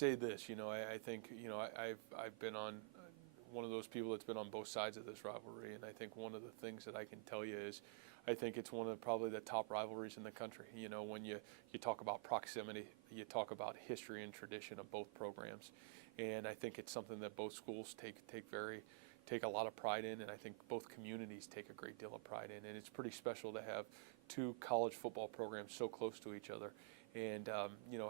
say this, I think, I've been on one of those people that's been on both sides of this rivalry, and I think one of the things that I can tell you is I think it's one of probably the top rivalries in the country. When you talk about proximity, you talk about history and tradition of both programs, and I think it's something that both schools take a lot of pride in, and I think both communities take a great deal of pride in, and it's pretty special to have two college football programs so close to each other, and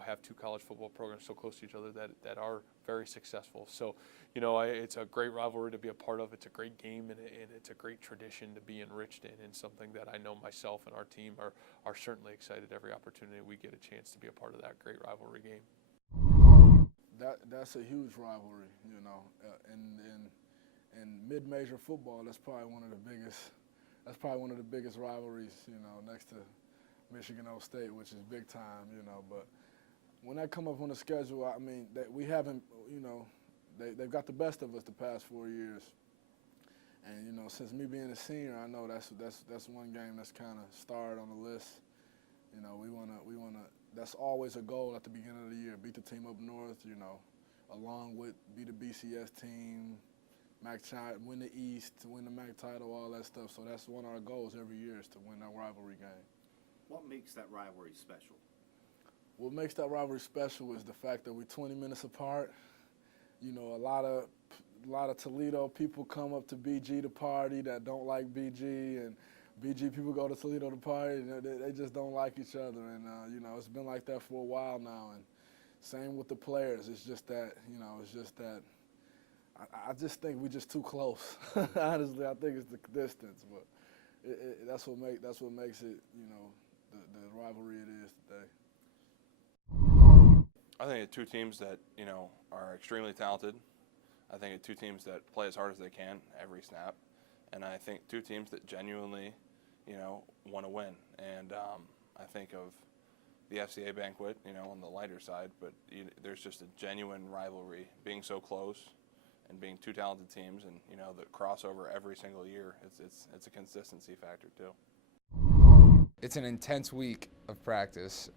have two college football programs so close to each other that are very successful. So, it's a great rivalry to be a part of. It's a great game, and it's a great tradition to be enriched in, and something that I know myself and our team are certainly excited every opportunity we get a chance to be a part of that great rivalry game. That's a huge rivalry, in mid-major football. That's probably one of the biggest. That's probably one of the biggest rivalries, next to Michigan State, which is big time, But when that come up on the schedule, I mean, we haven't, they've got the best of us the past 4 years. And since me being a senior, I know that's one game that's kind of starred on the list. We wanna. That's always a goal at the beginning of the year: beat the team up north, along with be the BCS team, win the East, win the MAC title, all that stuff. So that's one of our goals every year, is to win that rivalry game. What makes that rivalry special? What makes that rivalry special is the fact that we're 20 minutes apart. A lot of Toledo people come up to BG to party that don't like BG, and BG people go to Toledo to party. They just don't like each other, and it's been like that for a while now. And same with the players. It's just that I just think we're just too close. Honestly, I think it's the distance, but that's what makes it, the rivalry it is today. I think it's two teams that are extremely talented. I think it's two teams that play as hard as they can every snap, and I think two teams that genuinely, want to win. And I think of the FCA banquet, on the lighter side, but there's just a genuine rivalry, being so close and being two talented teams, and the crossover every single year. It's a consistency factor too. It's an intense week of practice.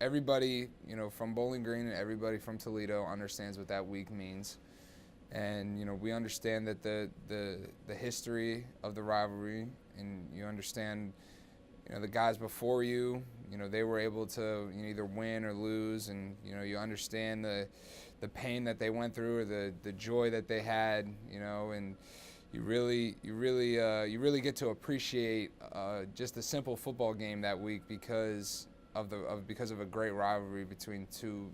Everybody, from Bowling Green and everybody from Toledo understands what that week means. And, we understand that the history of the rivalry, and you understand, the guys before you, they were able to either win or lose, and, you understand the pain that they went through, or the joy that they had, and you really get to appreciate just the simple football game that week because of a great rivalry between two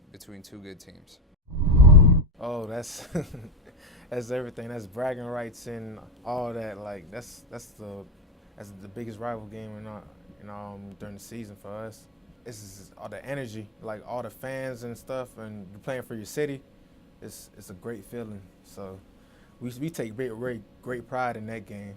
good teams. Oh, that's that's everything. That's bragging rights and all that. Like that's the biggest rival game during the season for us. It's just all the energy, like all the fans and stuff, and you're playing for your city. It's a great feeling. So we take great pride in that game.